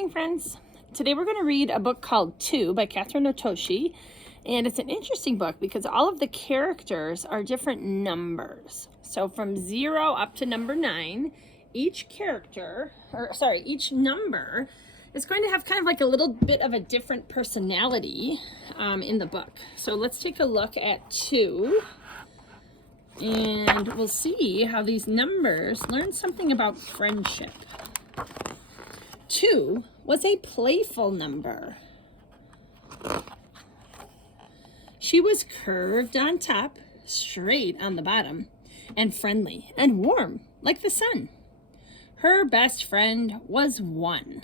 morning, friends. Today we're going to read a book called Two by Kathryn Otoshi, and it's an interesting book because all of the characters are different numbers. So from 0 up to number 9, each number is going to have kind of like a little bit of a different personality in the book. So let's take a look at 2, and we'll see how these numbers learn something about friendship. 2 was a playful number. She was curved on top, straight on the bottom, and friendly and warm like the sun. Her best friend was 1.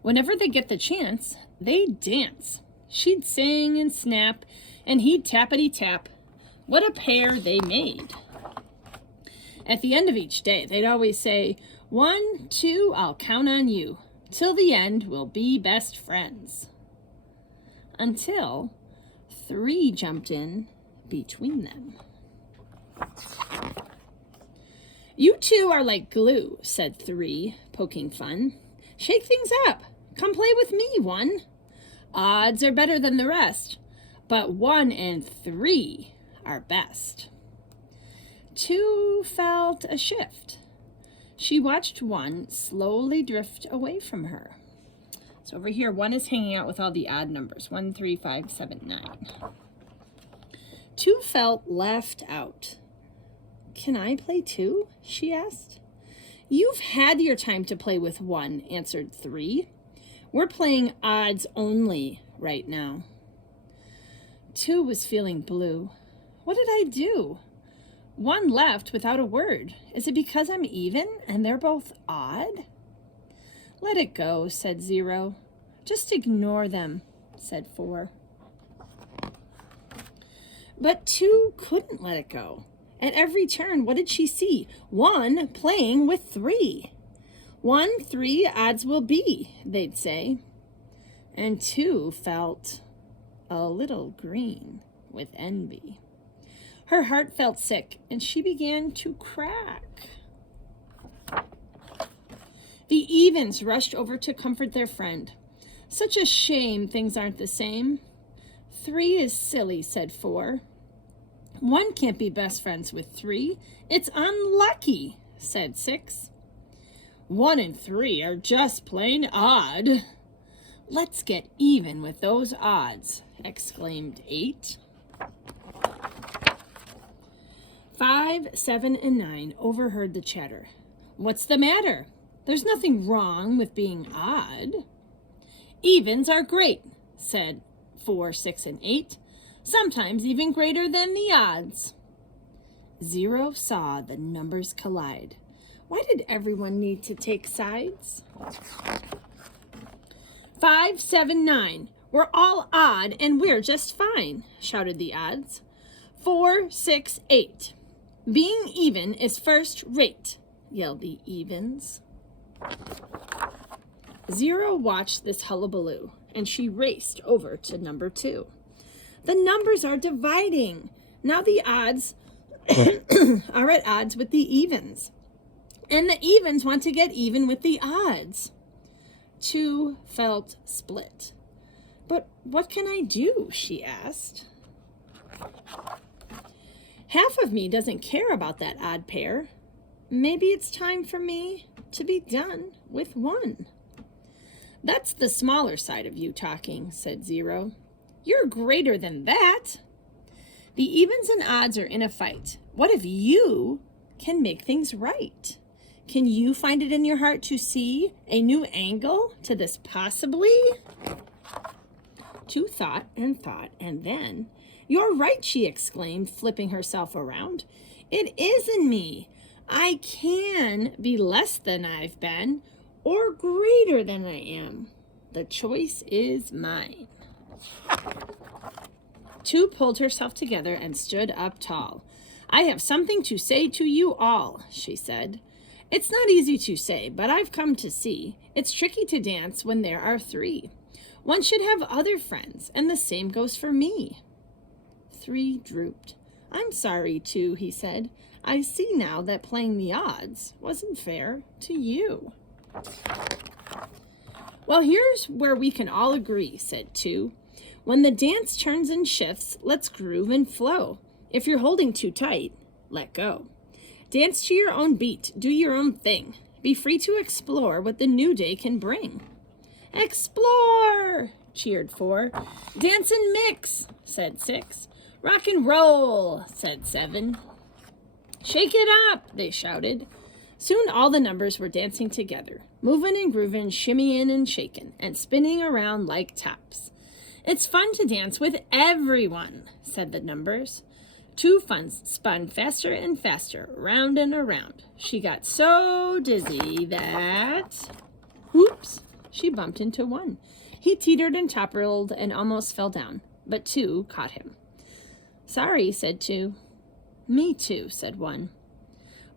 Whenever they get the chance, they dance. She'd sing and snap, and he'd tappity-tap. What a pair they made. At the end of each day, they'd always say, 1, 2, I'll count on you. Till the end, we'll be best friends. Until 3 jumped in between them. You two are like glue, said 3, poking fun. Shake things up. Come play with me, 1. Odds are better than the rest, but 1 and 3 are best. 2 felt a shift. She watched 1 slowly drift away from her. So over here, 1 is hanging out with all the odd numbers. 1, 3, 5, 7, 9. 2 felt left out. Can I play too? She asked. You've had your time to play with 1, answered 3. We're playing odds only right now. 2 was feeling blue. What did I do? 1 left without a word. Is it because I'm even and they're both odd? Let it go, said 0. Just ignore them, said 4. But 2 couldn't let it go. At every turn, what did she see? 1 playing with 3. 1, 3 odds will be, they'd say. And 2 felt a little green with envy. Her heart felt sick, and she began to crack. The evens rushed over to comfort their friend. Such a shame things aren't the same. 3 is silly, said 4. 1 can't be best friends with 3. It's unlucky, said 6. 1 and 3 are just plain odd. Let's get even with those odds, exclaimed 8. 5, 7, and 9 overheard the chatter. What's the matter? There's nothing wrong with being odd. Evens are great, said 4, 6, and 8. Sometimes even greater than the odds. 0 saw the numbers collide. Why did everyone need to take sides? 5, 7, 9. We're all odd and we're just fine, shouted the odds. 4, 6, 8. Being even is first rate, yelled the evens. 0 watched this hullabaloo, and she raced over to number 2. The numbers are dividing. Now the odds are at odds with the evens. And the evens want to get even with the odds. 2 felt split. But what can I do? She asked. Half of me doesn't care about that odd pair. Maybe it's time for me to be done with 1. That's the smaller side of you talking, said 0. You're greater than that. The evens and odds are in a fight. What if you can make things right? Can you find it in your heart to see a new angle to this possibly? 2 thought, and then, you're right, she exclaimed, flipping herself around. It isn't me. I can be less than I've been or greater than I am. The choice is mine. 2 pulled herself together and stood up tall. I have something to say to you all, she said. It's not easy to say, but I've come to see. It's tricky to dance when there are 3. One should have other friends, and the same goes for me. 3 drooped. I'm sorry, 2, he said. I see now that playing the odds wasn't fair to you. Well, here's where we can all agree, said 2. When the dance turns and shifts, let's groove and flow. If you're holding too tight, let go. Dance to your own beat, do your own thing. Be free to explore what the new day can bring. Explore, cheered 4. Dance and mix, said 6. Rock and roll, said 7. Shake it up, they shouted. Soon all the numbers were dancing together, moving and grooving, shimmying and shaking, and spinning around like tops. It's fun to dance with everyone, said the numbers. 2 spun faster and faster, round and around. She got so dizzy that... Oops, she bumped into 1. He teetered and toppled and almost fell down, but 2 caught him. Sorry, said 2. Me too, said 1.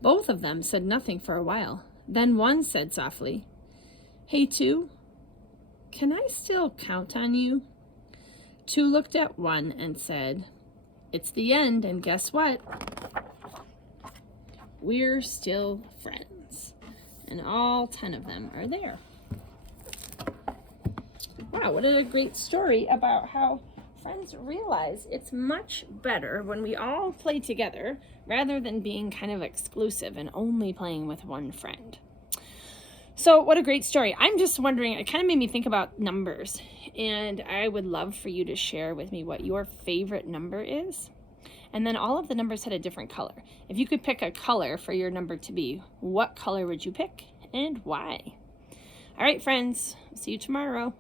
Both of them said nothing for a while. Then 1 said softly, Hey, 2, can I still count on you? 2 looked at 1 and said, It's the end, and guess what? We're still friends. And all 10 of them are there. Wow, what a great story about how friends realize it's much better when we all play together rather than being kind of exclusive and only playing with one friend. So what a great story. I'm just wondering, it kind of made me think about numbers, and I would love for you to share with me what your favorite number is. And then all of the numbers had a different color. If you could pick a color for your number to be, what color would you pick and why? All right, friends, see you tomorrow.